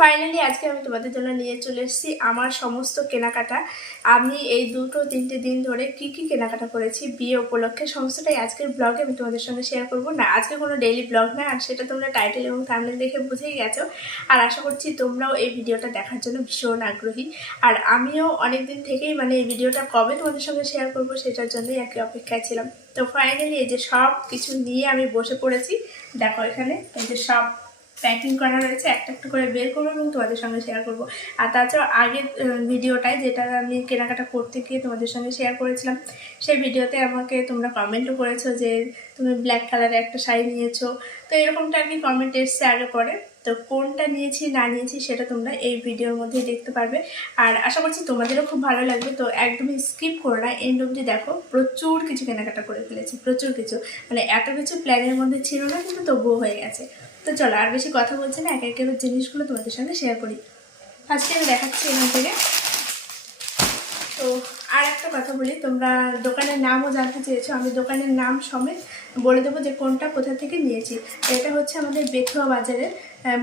Finally আজকে আমি তোমাদের জন্য নিয়ে চলে এসেছি আমার সমস্ত কেনাকাটা। আমি এই দুটো, তিনটে দিন ধরে কি কি কেনাকাটা করেছি বিয়ে উপলক্ষে, সমস্তটাই আজকের ব্লগে আমি তোমাদের সঙ্গে শেয়ার করব। না, আজকে কোনো ডেইলি ব্লগ না আর সেটা তোমরা টাইটেল এবং থামনেল দেখে বুঝেই গেছো। আর আশা করছি তোমরাও এই ভিডিওটা দেখার জন্য ভীষণ আগ্রহী। আর আমিও অনেক দিন থেকেই মানে এই ভিডিওটা কবে তোমাদের সঙ্গে শেয়ার করব সেটার জন্যই কি অপেক্ষায় ছিলাম। তো ফাইনালি এই যে সব কিছু নিয়ে আমি বসে পড়েছি। দেখো এখানে এই যে সব প্যাকিং করা রয়েছে, একটা একটা করে বের করব এবং তোমাদের সঙ্গে শেয়ার করব। আর তাছাড়াও আগের ভিডিওটায় যেটা আমি কেনাকাটা করতে গিয়ে তোমাদের সঙ্গে শেয়ার করেছিলাম, সেই ভিডিওতে আমাকে তোমরা কমেন্টও করেছ যে, তুমি ব্ল্যাক কালারের একটা শাড়ি নিয়েছো। তো এরকমটা আর কি কমেন্ট এসছে আগে পরে। তো কোনটা নিয়েছি, না নিয়েছি, সেটা তোমরা এই ভিডিওর মধ্যেই দেখতে পারবে। আর আশা করছি তোমাদেরও খুব ভালো লাগবে। তো একদমই স্কিপ করো না এন্ড অবধি দেখো, প্রচুর কিছু কেনাকাটা করে ফেলেছি, প্রচুর কিছু। মানে এত কিছু প্ল্যানের মধ্যে ছিল না, কিন্তু তবুও হয়ে গেছে। তো চলো, আর বেশি কথা বলছি না এক একের জিনিসগুলো তোমাদের সঙ্গে শেয়ার করি। ফার্স্টে আমি দেখাচ্ছি এখান থেকে। তো আর একটা কথা বলি, তোমরা দোকানের নামও জানতে চেয়েছো, আমি দোকানের নাম সমেত বলে দেবো যে কোনটা কোথা থেকে নিয়েছি। এটা হচ্ছে আমাদের বেথুয়া বাজারের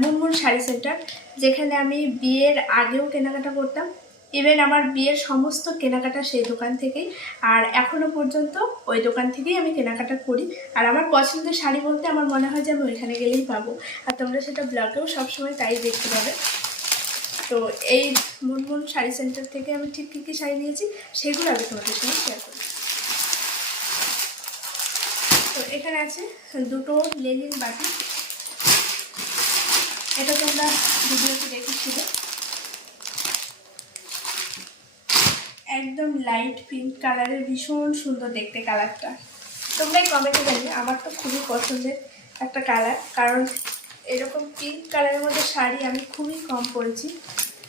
মুনমুন শাড়ি সেন্টার যেখানে আমি বিয়ের আগেও কেনাকাটা করতাম। ইভেন আমার বিয়ের সমস্ত কেনাকাটা সেই দোকান থেকেই। আর এখনও পর্যন্ত ওই দোকান থেকেই আমি কেনাকাটা করি। আর আমার পছন্দের শাড়ি বলতে আমার মনে হয় যে আমি ওইখানে গেলেই পাবো। আর তোমরা সেটা ব্লগেও সবসময় তাই দেখতে পাবে। তো এই মুনমুন শাড়ি সেন্টার থেকে আমি ঠিক কী কী শাড়ি নিয়েছি, সেগুলো আমি তোমাদের সঙ্গে শেয়ার করি তো এখানে আছে দুটো লেনিন বাটি। এটা তোমরা ভিডিওতে দেখেছিলে। একদম লাইট পিঙ্ক কালারের ভীষণ সুন্দর দেখতে কালারটা তোমরাই কমেন্টে জানি আমার তো খুবই পছন্দের একটা কালার কারণ এরকম পিঙ্ক কালারের মধ্যে শাড়ি আমি খুবই কম পরেছি।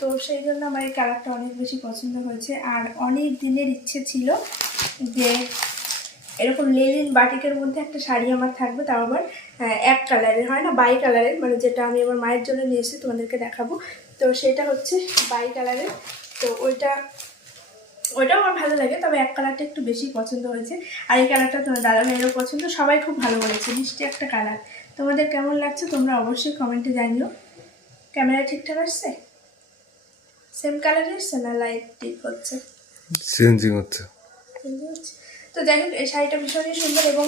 তো সেই জন্য আমার এই কালারটা অনেক বেশি পছন্দ হয়েছে। আর অনেক দিনের ইচ্ছে ছিল যে এরকম লেলিন বাটিকের মধ্যে একটা শাড়ি আমার থাকবে, তাও আবার এক কালারের হয় না? বাই কালারের মানে যেটা আমি আমার মায়ের জন্য নিয়ে এসেছি, তোমাদেরকে দেখাবো। তো সেটা হচ্ছে বাই কালারের তো ওইটা ওইটাও আমার ভালো লাগে তবে এক কালারটা একটু বেশি পছন্দ হয়েছে। আর এই কালারটা তোমার দাদা ভাইয়েরও পছন্দ সবাই খুব ভালো বলেছে মিষ্টি একটা কালার তোমাদের কেমন লাগছে তোমরা অবশ্যই কমেন্টে জানিও। ক্যামেরা ঠিকঠাক আসছে? সেম কালার এসছে না লাইট ঠিক হচ্ছে? চেঞ্জিং হচ্ছে? তো যাই হোক এই শাড়িটা ভীষণই সুন্দর এবং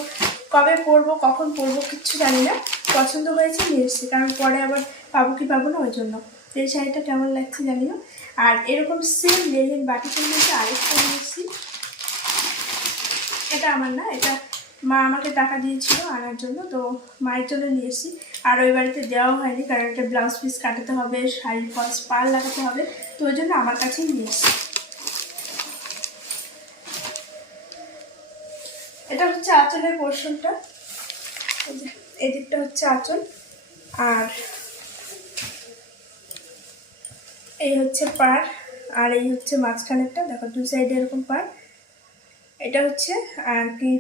কবে পরবো কখন পরবো কিচ্ছু জানি না। পছন্দ হয়েছে নিয়ে এসেছি কারণ পরে আবার পাবো কি পাবো না ওই জন্য। এই শাড়িটা কেমন লাগছে জানি না আর এরকম সেম লেলিন বাটিকের মধ্যে আরেকটা নিয়েছি। এটা আমার না, এটা মা আমাকে টাকা দিয়েছিল আনার জন্য, তো মায়ের জন্য নিয়ে এসেছি আর ওই বাড়িতে দেওয়াও হয়নি, কারণ একটা ব্লাউজ পিস কাটাতে হবে শাড়ি ফলস পাল লাগাতে হবে, তো ওই জন্য আমার কাছেই নিয়ে এসেছি এটা হচ্ছে আঁচলের পোর্শনটা এদিকটা হচ্ছে আঁচল। আর এই হচ্ছে পার আর এই হচ্ছে মাঝখানেরটা। দেখো, দু সাইডে এরকম পার এটা হচ্ছে আর কি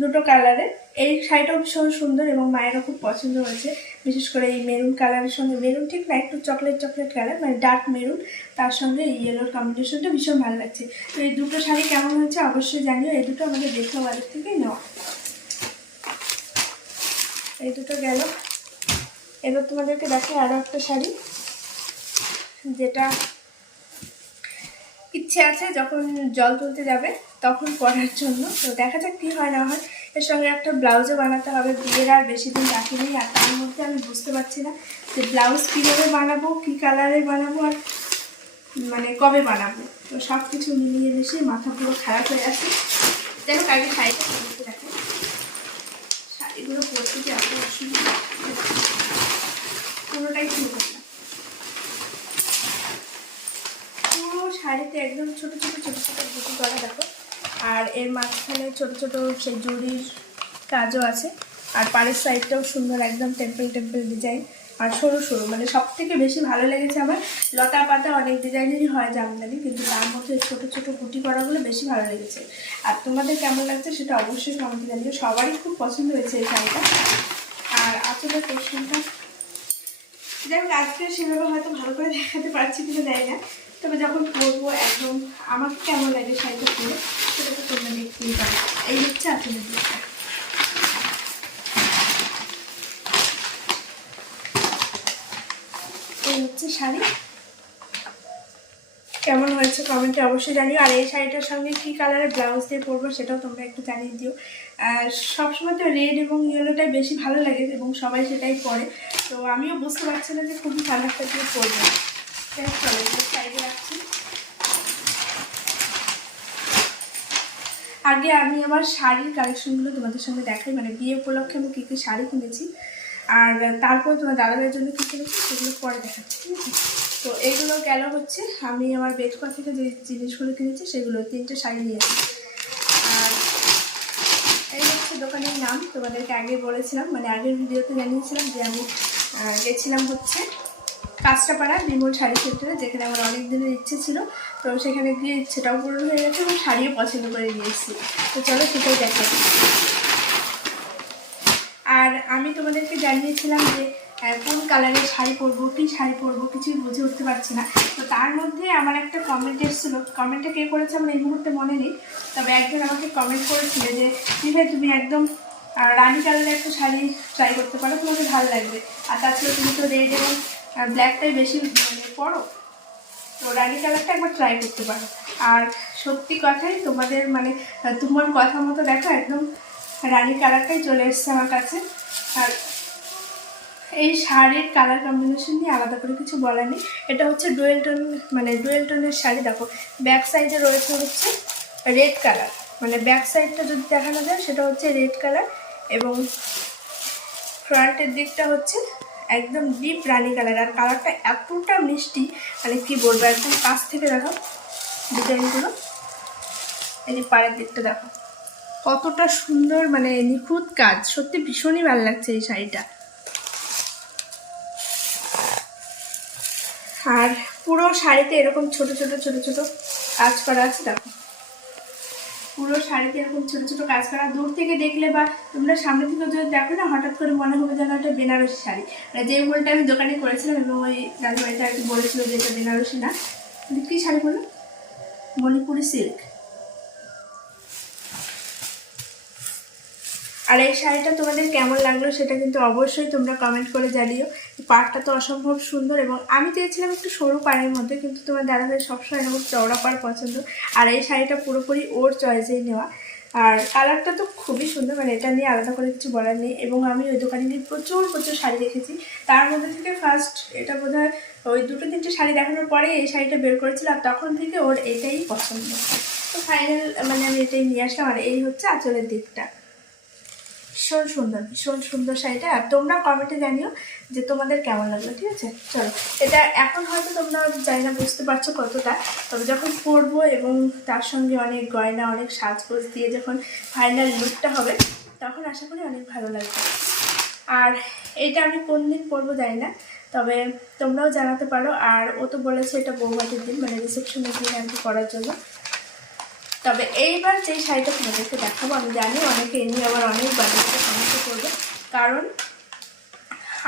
দুটো কালারের এই শাড়িটাও ভীষণ সুন্দর এবং মায়েরও খুব পছন্দ হয়েছে। বিশেষ করে এই মেরুন কালারের সঙ্গে। মেরুন ঠিক না, একটু চকলেট চকলেট কালার মানে ডার্ক মেরুন তার সঙ্গে ইয়েলোর কম্বিনেশনটা ভীষণ ভালো লাগছে। তো এই দুটো শাড়ি কেমন হয়েছে অবশ্যই জানিও। এই দুটো আমাদের দেখো বাজার থেকে নেওয়া এই দুটো গেল। এবার তোমাদেরকে দেখে আরও একটা শাড়ি। যেটা ইচ্ছে আছে যখন জল তুলতে যাবে তখন পরার জন্য। তো দেখা যাক কী হয় না হয়। এর সঙ্গে একটা ব্লাউজও বানাতে হবে। বিয়ের আর বেশি দিন বাকি নেই। আর তার মধ্যে আমি বুঝতে পারছি না যে ব্লাউজ কীভাবে বানাবো, কী কালারে বানাবো আর মানে কবে বানাবো। তো সব কিছু মিলিয়ে মিশিয়ে মাথা পুরো খারাপ হয়ে আসে হোক, আগে শাড়িটা পরতে শাড়িগুলো পরতে যে এত অসুবিধা। পুরোটাই শুরু করলাম পুরো শাড়িতে একদম ছোট ছোট ছোট ছোট বুটি করা, দেখো। আর এর মাঝখানে ছোট ছোট সেই জুড়ির কাজও আছে। আর পাড়ের সাইডটাও সুন্দর একদম টেম্পল টেম্পল ডিজাইন আর সরু সরু মানে সব থেকে বেশি ভালো লেগেছে আমার। লতা পাতা অনেক ডিজাইনেরই হয় জামদানি, কিন্তু তার মধ্যে ছোটো ছোটো গুটি করাগুলো বেশি ভালো লেগেছে। আর তোমাদের কেমন লাগছে সেটা অবশ্যই কমেন্টে জানিও। সবারই খুব পছন্দ হয়েছে এই শাড়িটা। আর আসলে কোশ্চেনটা যাই হোক, আজকে সেভাবে হয়তো ভালো করে দেখাতে পারছি কিনা দেয় না। তবে যখন পরবো একদম আমাকে কেমন লাগে শাড়িটা পরে, সেটা তো তোমরা দেখতেই পারো এই হচ্ছে দিকটা এই হচ্ছে শাড়ি। কেমন হয়েছে কমেন্টে অবশ্যই জানিও। আর এই শাড়িটার সঙ্গে কী কালারের ব্লাউজ দিয়ে পরবো সেটাও তোমরা একটু জানিয়ে দিও। সবসময় তো রেড এবং ইয়েলোটাই বেশি ভালো লাগে এবং সবাই সেটাই পরে। তো আমিও বুঝতে পারছি না যে খুবই কালারটা দিয়ে পরবো। রাখছি আগে আমি আমার শাড়ির কালেকশনগুলো তোমাদের সঙ্গে দেখাই মানে বিয়ে উপলক্ষে আমি কী কী শাড়ি কিনেছি। আর তারপর তোমার দাদাদের জন্য কী কিনেছি সেগুলো পরে দেখাচ্ছি, ঠিক আছে? তো এগুলো গেল হচ্ছে, আমি আমার বেডকোয়া থেকে যে জিনিসগুলো কিনেছি সেগুলো তিনটে শাড়ি নিয়েছি। আর এই হচ্ছে দোকানের নাম, তোমাদেরকে আগে বলেছিলাম মানে আগের ভিডিওতে জানিয়েছিলাম যে আমি গেছিলাম হচ্ছে কাঁচরাপাড়া বিমল শাড়ি সেন্টারে যেখানে আমার অনেক দিনের ইচ্ছে ছিল। তো সেখানে গিয়ে ইচ্ছেটাও পূরণ হয়ে গেছে এবং শাড়িও পছন্দ করে নিয়েছি। তো চলো সেটাই দেখা আর আমি তোমাদেরকে জানিয়েছিলাম যে কোন কালারের শাড়ি পরবো, কী শাড়ি পরবো, কিছুই বুঝে উঠতে পারছি না। তো তার মধ্যে আমার একটা কমেন্ট এসেছিল। কমেন্টটা কে করেছে আমার এই মুহূর্তে মনে নেই। তবে একজন আমাকে কমেন্ট করেছিল যে ভাই, তুমি একদম রানী কালারের একটা শাড়ি ট্রাই করতে পারো, তোমাকে ভালো লাগবে। আর তাছাড়া তুমি তো রেড এবং ব্ল্যাকটাই বেশি মানে পরো। তো রানি কালারটা একবার ট্রাই করতে পারো। আর সত্যি কথাই তোমাদের মানে তোমার কথা মতো দেখো একদম রানি কালারটাই চলে এসছে আমার কাছে। আর এই শাড়ির কালার কম্বিনেশন নিয়ে আলাদা করে কিছু বলার নেই। এটা হচ্ছে ডুয়েল টোন মানে ডুয়েল টোনের শাড়ি। দেখো ব্যাক সাইডে রয়েছে হচ্ছে রেড কালার মানে ব্যাক সাইডটা যদি দেখানো যায়, সেটা হচ্ছে রেড কালার এবং ফ্রন্টের দিকটা হচ্ছে একদম ডিপ রানি কালার আর কালারটা এতটা মিষ্টি মানে কি বলব, একদম কাছ থেকে দেখো ডিজাইনগুলো এই যে পাড়ের দিকটা দেখো। কতটা সুন্দর মানে নিখুঁত কাজ, সত্যি ভীষণই ভালো লাগছে এই শাড়িটা। আর পুরো শাড়িতে এরকম ছোট ছোট ছোট ছোট কাজ করা আছে, দেখো। পুরো শাড়িতে এরকম ছোট ছোট কাজ করা। দূর থেকে দেখলে বা তোমরা সামনে থেকে যদি দেখো না, হঠাৎ করে মনে হবে যেন একটা বেনারসি শাড়ি। মানে যে বলটা আমি দোকানে করেছিলাম এবং ওই দাদুবাড়িটা আর কি বলেছিল যে এটা বেনারসি না। কী শাড়ি বলো? মণিপুরি সিল্ক। আর এই শাড়িটা তোমাদের কেমন লাগল সেটা কিন্তু অবশ্যই তোমরা কমেন্ট করে জানিও। পাড়টা তো অসম্ভব সুন্দর এবং আমি চেয়েছিলাম একটু সরু পাড়ের মধ্যে, কিন্তু তোমার দাদাভাই সবসময় এরকম চওড়া পাড় পছন্দ। আর এই শাড়িটা পুরোপুরি ওর চয়েসেই নেওয়া। আর কালারটা তো খুবই সুন্দর মানে এটা নিয়ে আলাদা করে কিছু বলার নেই এবং আমি ওই দোকানে গিয়ে প্রচুর প্রচুর শাড়ি দেখেছি। তার মধ্যে থেকে ফার্স্ট এটা বোধ ওই দুটো, তিনটে শাড়ি দেখানোর পরে এই শাড়িটা বের করেছিল আর তখন থেকে ওর এটাই পছন্দ। তো ফাইনাল মানে আমি এটাই নিয়ে আসলাম আর এই হচ্ছে আঁচলের দিকটা। ভীষণ সুন্দর ভীষণ সুন্দর শাড়িটা। আর তোমরা কমেন্টে জানিও যে তোমাদের কেমন লাগল, ঠিক আছে? চলো, এটা এখন হয়তো তোমরা জানি না, বুঝতে পারছ কতটা। তবে যখন পরবো এবং তার সঙ্গে অনেক গয়না, অনেক সাজগোজ দিয়ে যখন ফাইনাল লুকটা হবে, তখন আশা করি অনেক ভালো লাগবে। আর এইটা আমি কোন দিন পরবো জানি না, তবে তোমরাও জানাতে পারো। আর ও তো বলেছে এটা বৌভাতের দিন মানে রিসেপশনের দিন আর কি করার জন্য। তবে এইবার যেই শাড়িটা তোমাদেরকে দেখাবো, আমি জানি অনেকে এমনি আবার অনেক বাজারে কমেন্ট করবে। কারণ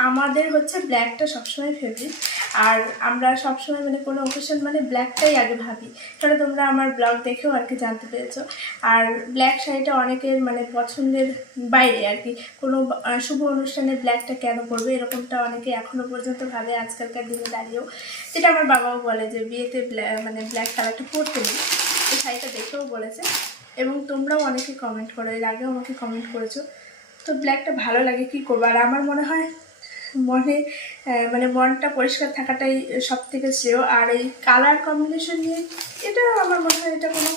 আমাদের হচ্ছে ব্ল্যাকটা সবসময় ফেভারিট আর আমরা সবসময় মানে কোনো অকেশন মানে ব্ল্যাকটাই আগে ভাবি। কারণ তোমরা আমার ব্লগ দেখেও আর কি জানতে পেরেছ? আর ব্ল্যাক শাড়িটা অনেকের মানে পছন্দের বাইরে আর কি। কোনো শুভ অনুষ্ঠানে ব্ল্যাকটা কেন পরবে? এরকমটা অনেকে এখনও পর্যন্ত ভাবে আজকালকার দিনে দাঁড়িয়েও। যেটা আমার বাবাও বলে যে, বিয়েতে মানে ব্ল্যাক কালারটা পরতে নেই। এই শাড়িটা দেখেও বলেছে এবং তোমরাও অনেকে কমেন্ট করো এর আগেও আমাকে কমেন্ট করেছ। তো ব্ল্যাকটা ভালো লাগে কি করব? আর আমার মনে হয় মনে মানে মনটা পরিষ্কার থাকাটাই সব থেকে শ্রেয়। আর এই কালার কম্বিনেশন নিয়ে এটা আমার মনে হয় এটা কোনো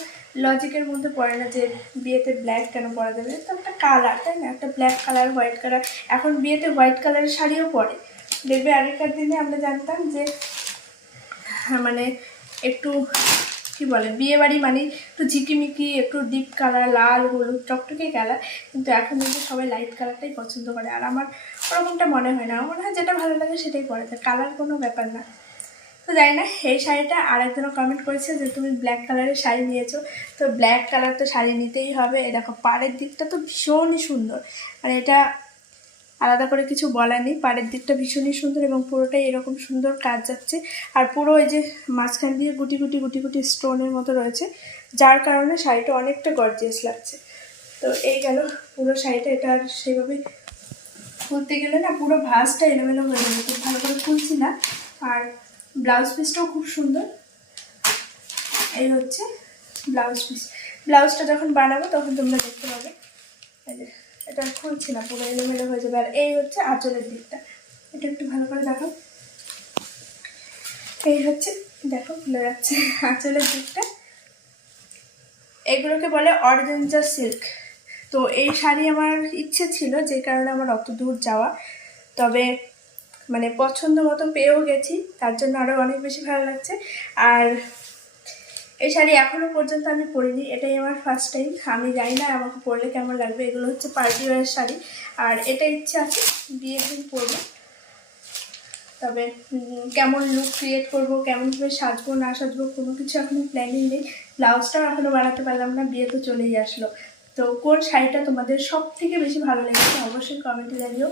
লজিকের মধ্যে পড়ে না যে বিয়েতে ব্ল্যাক কেন পরা যাবে। তো একটা কালার তাই না? একটা ব্ল্যাক কালার হোয়াইট কালার এখন বিয়েতে হোয়াইট কালারের শাড়িও পরে। দেখবে আগেকার দিনে আমরা জানতাম যে হ্যাঁ, মানে একটু কি বলে, বিয়ে বাড়ি মানে একটু ঝিকিমিকি, একটু ডিপ কালার, লাল, হলুদ, টকটকে কালার। কিন্তু এখন কিন্তু সবাই লাইট কালারটাই পছন্দ করে। আর আমার ওরকমটা মনে হয় না। আমার মনে হয় যেটা ভালো লাগে সেটাই পরে যায়। কালার কোনো ব্যাপার না। তো জানি না, এই শাড়িটা আর একজনও কমেন্ট করেছে যে তুমি ব্ল্যাক কালারের শাড়ি নিয়েছো। তো ব্ল্যাক কালার তো শাড়ি নিতেই হবে। এই দেখো, পাড়ের দিকটা তো ভীষণই সুন্দর। মানে এটা আলাদা করে কিছু বলার নেই। পাড়ের দিকটা ভীষণই সুন্দর এবং পুরোটাই এরকম সুন্দর কাজ যাচ্ছে। আর পুরো এই যে মাঝখান দিয়ে গুটি গুটি গুটি গুটি স্টোনের মতো রয়েছে, যার কারণে শাড়িটা অনেকটা গর্জিয়াস লাগছে। তো এই গেল পুরো শাড়িটা, এটা আর সেভাবে খুলতে গেলে না পুরো ভাঁজটা এলোমেলো হয়ে যাবে, খুব ভালো করে খুলছি না। আর ব্লাউজ পিসটাও খুব সুন্দর। এই হচ্ছে ব্লাউজ পিস ব্লাউজটা যখন বানাবো তখন তোমরা দেখতে পাবে। এটা খুলছি না, পুরো এলোমেলো হয়ে যাবে। আর এই হচ্ছে আঁচলের দিকটা। এটা একটু ভালো করে দেখো এই হচ্ছে, দেখো, খুলে যাচ্ছে আঁচলের দিকটা। এগুলোকে বলে অর্গেঞ্জা সিল্ক। তো এই শাড়ি আমার ইচ্ছে ছিল, যে কারণে আমার অত দূর যাওয়া। তবে মানে পছন্দ মতো পেয়েও গেছি, তার জন্য আরও অনেক বেশি ভালো লাগছে। আর এই শাড়ি এখনও পর্যন্ত আমি পরিনি, এটাই আমার ফার্স্ট টাইম আমি জানি না আমাকে পরলে কেমন লাগবে, এগুলো হচ্ছে পার্টি ওয়ার শাড়ি, আর এটা ইচ্ছে আছে, বিয়ের দিন পরবো। তবে কেমন লুক ক্রিয়েট করব কেমনভাবে সাজবো, না সাজবো, কোনো কিছু এখনও প্ল্যানিং নেই, ব্লাউজটাও এখনও বানাতে পারলাম না, বিয়ে তো চলেই আসলো। তো কোন শাড়িটা তোমাদের সব থেকে বেশি ভালো লেগেছে, অবশ্যই কমেন্টে জানিও।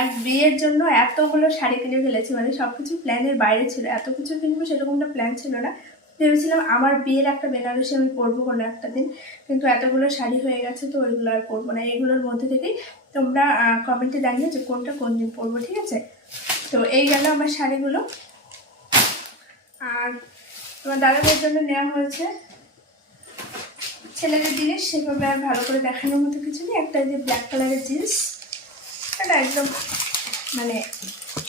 এক বিয়ের জন্য এতগুলো শাড়ি কিনে ফেলেছি মানে সব কিছু প্ল্যানের বাইরে ছিল, এত কিছু কিনবো সেরকমটা প্ল্যান ছিল না ভেবেছিলাম আমার বিয়ের একটা বেনারসি আমি পরবো কোনো একটা দিন, কিন্তু এতগুলো শাড়ি হয়ে গেছে তো ওইগুলো আর পরবো না। এগুলোর মধ্যে থেকেই তোমরা কমেন্টে জানিও যে কোনটা কোন দিন পরবো, ঠিক আছে? তো এই গেল আমার শাড়িগুলো। আর তোমার দাদাদের জন্য নেওয়া হয়েছে। ছেলেদের জিনিস সেভাবে আর ভালো করে দেখানোর মতো কিছু নেই। একটা যে ব্ল্যাক কালারের জিন্স এটা একদম মানে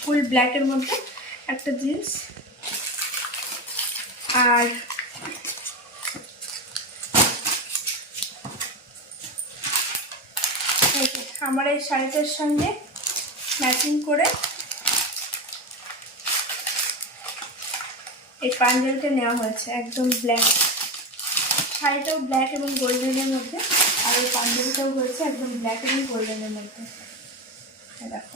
ফুল ব্ল্যাকের মধ্যে একটা জিন্স। আর আমার এই শাড়িটার সঙ্গে ম্যাচিং করে এই পাঞ্জাবিটা নেওয়া হয়েছে, একদম ব্ল্যাক শাড়িটাও ব্ল্যাক এবং গোল্ডেনের মধ্যে, আর এই পাঞ্জাবিটাও হয়েছে একদম ব্ল্যাক এবং গোল্ডেনের মধ্যে। দেখো।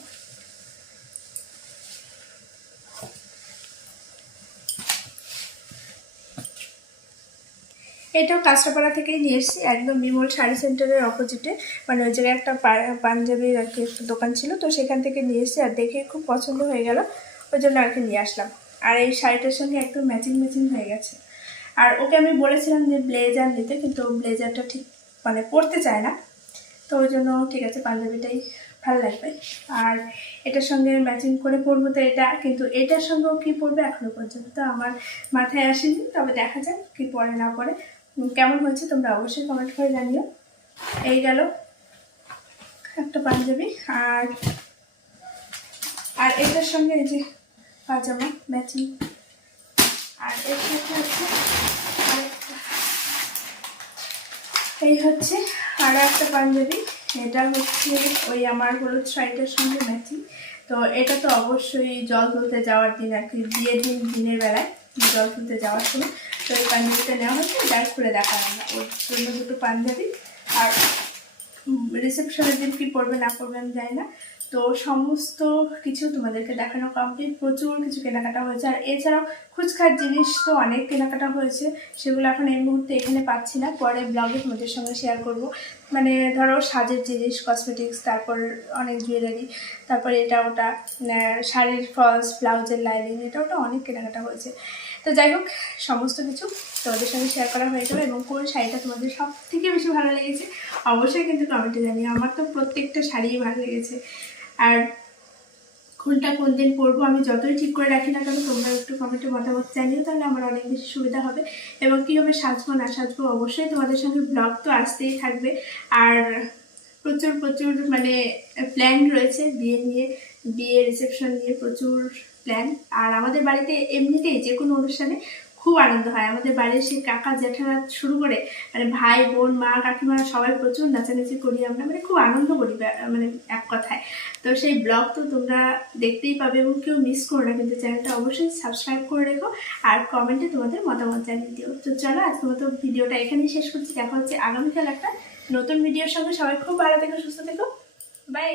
এটাও কাঁচরাপাড়া থেকেই নিয়ে এসেছি, একদম বিমল শাড়ি সেন্টারের অপোজিটে মানে ওই জায়গায় একটা পাঞ্জাবির আর কি একটা দোকান ছিল, তো সেখান থেকে নিয়ে এসেছি আর দেখে খুব পছন্দ হয়ে গেল, ওই জন্য আর কি নিয়ে আসলাম। আর এই শাড়িটার সঙ্গে একদম ম্যাচিং ম্যাচিং হয়ে গেছে। আর ওকে আমি বলেছিলাম যে ব্লেজার নিতে, কিন্তু ব্লেজারটা ঠিক মানে পরতে চায় না। তো ওই জন্য ঠিক আছে, পাঞ্জাবিটাই ভালো লাগবে। আর এটার সঙ্গে ম্যাচিং করে পরবো তো এটা, কিন্তু এটার সঙ্গেও কী পরবে এখনও পর্যন্ত আমার মাথায় আসেনি, তবে দেখা যাক কী পরে না পরে। কেমন হয়েছে তোমরা অবশ্যই কমেন্ট করে জানিও। এই গেল একটা পাঞ্জাবি আর আর এটার সঙ্গে এই যে পাজামা ম্যাচিং আর এর সাথে হচ্ছে এই হচ্ছে আরও একটা পাঞ্জাবি। এটা হচ্ছে ওই আমার হলুদ শাড়িটার সঙ্গে ম্যাচিং তো এটা তো অবশ্যই জল তুলতে যাওয়ার দিন আর কি বিয়ের দিন দিনের বেলায়। জল তুলতে যাওয়ার সময়। তো এই পাঞ্জাবিটা নেওয়া হয়েছে যাই করে দেখা আমরা ওর জন্য দুটো পাঞ্জাবি। আর রিসেপশনের দিন কী পরবে না পরবে আমি জানি না। তো সমস্ত কিছু তোমাদেরকে দেখানো কমপ্লিট প্রচুর কিছু কেনাকাটা হয়েছে। আর এছাড়াও খুচখাট জিনিস তো অনেক কেনাকাটা হয়েছে। সেগুলো এখন এই মুহূর্তে এখানে পাচ্ছি না। পরে ব্লগে তোমাদের সঙ্গে শেয়ার করব। মানে ধরো সাজের জিনিস কসমেটিক্স তারপর অনেক জুয়েলারি তারপর এটা ওটা শাড়ির ফলস ব্লাউজের লাইনিং এটা ওটা অনেক কেনাকাটা হয়েছে। তো যাই হোক, সমস্ত কিছু তোমাদের সঙ্গে শেয়ার করা হয়ে গেলো এবং কোন শাড়িটা তোমাদের সব থেকে বেশি ভালো লেগেছে অবশ্যই কিন্তু কমেন্টে জানিও। আমার তো প্রত্যেকটা শাড়িই ভালো লেগেছে। আর কোনটা কোন দিন পরবো আমি যতই ঠিক করে রাখি না কেন, তোমরা একটু কমেন্টে মতামত জানিও, তাহলে আমার অনেক বেশি সুবিধা হবে। এবং কীভাবে সাজবো না সাজবো অবশ্যই তোমাদের সঙ্গে ব্লগ তো আসতেই থাকবে। আর প্রচুর প্রচুর মানে প্ল্যান রয়েছে বিয়ে নিয়ে, বিয়ে রিসেপশন নিয়ে প্রচুর প্ল্যান আর আমাদের বাড়িতে এমনিতেই যে কোনো অনুষ্ঠানে খুব আনন্দ হয়। আমাদের বাড়ির সেই কাকা জ্যাঠারা শুরু করে মানে ভাই, বোন, মা, কাকিমা সবাই প্রচুর নাচানাচি করি আমরা। মানে খুব আনন্দ করি মানে এক কথায়। তো সেই ব্লগ তো তোমরা দেখতেই পাবে এবং কেউ মিস করো না, কিন্তু চ্যানেলটা অবশ্যই সাবস্ক্রাইব করে রেখো আর কমেন্টে তোমাদের মতামত জানিয়ে দিও। তো চলো, আজকের মতো ভিডিওটা এখানেই শেষ করছি। দেখা হচ্ছে আগামীকাল একটা নতুন ভিডিওর সঙ্গে। সবাই খুব ভালো থেকো, সুস্থ থেকো। বাই